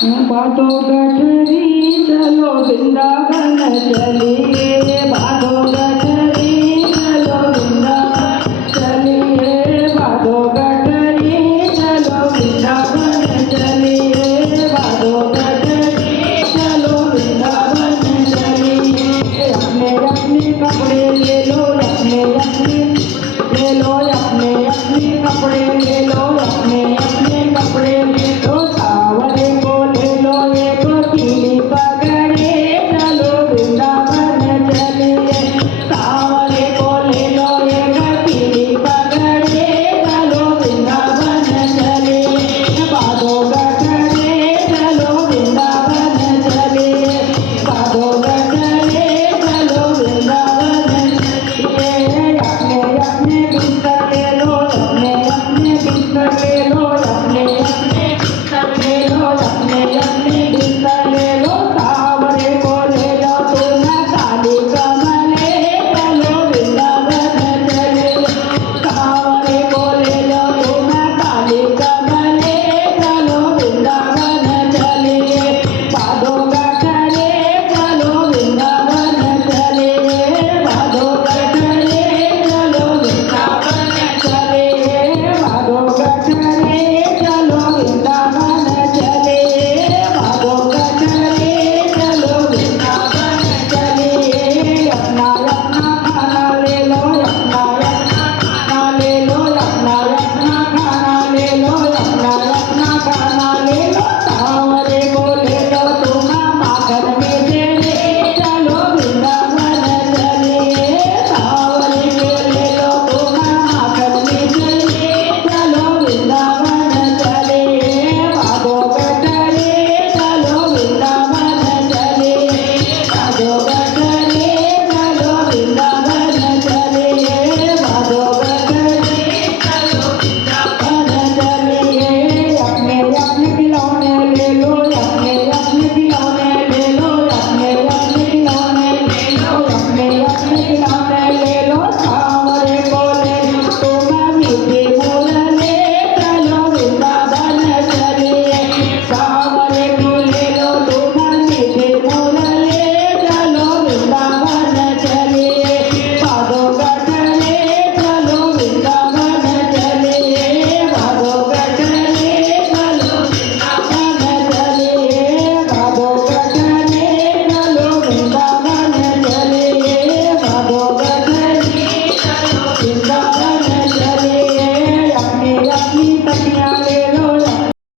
बाधो गठरी चलो वृंदावन चलिए, बाधो गठरी चलो वृंदावन चलिए, बाधो गठरी चलो वृंदावन चलिए, बाधो गठरी चलो वृंदावन चलिए। अपने अपने कपड़े ले लो, अपने अपने ले लो, अपने अपने कपड़े ले लो, अपने अपने कपड़े ले लो। सावरे को ले लो एक पीली पगड़ी, चलो वृंदावन चलिए। सावरे को ले लो एक पीली पगड़ी, चलो वृंदावन चलिए। बाधो गठरी चलो वृंदावन चलिए, बाधो गठरी चलो वृंदावन चलिए। अपने अपने बिस्तर ले लो, अपने अपने बिस्तर ले लो, अपने अपने बिस्तर ले लो, अपने अपने बिस्तर ले लो। सावरे को ले लो तुम काली कमले, चलो वृंदावन चलिए। सावरे को ले लो तुम काली कमले, चलो वृंदावन चलिए। बाधो गठरी चलो वृंदावन चलिए, बाधो गठरी चलो वृंदावन चलिए, बाधो गठरी चलो वृंदावन चलिए, बाधो गठरी चलो वृंदावन चलिए। अपना अपना खाना ले लो, अपना अपना खाना ले लो, अपना अपना खाना ले लो, अपना अपना खाना ले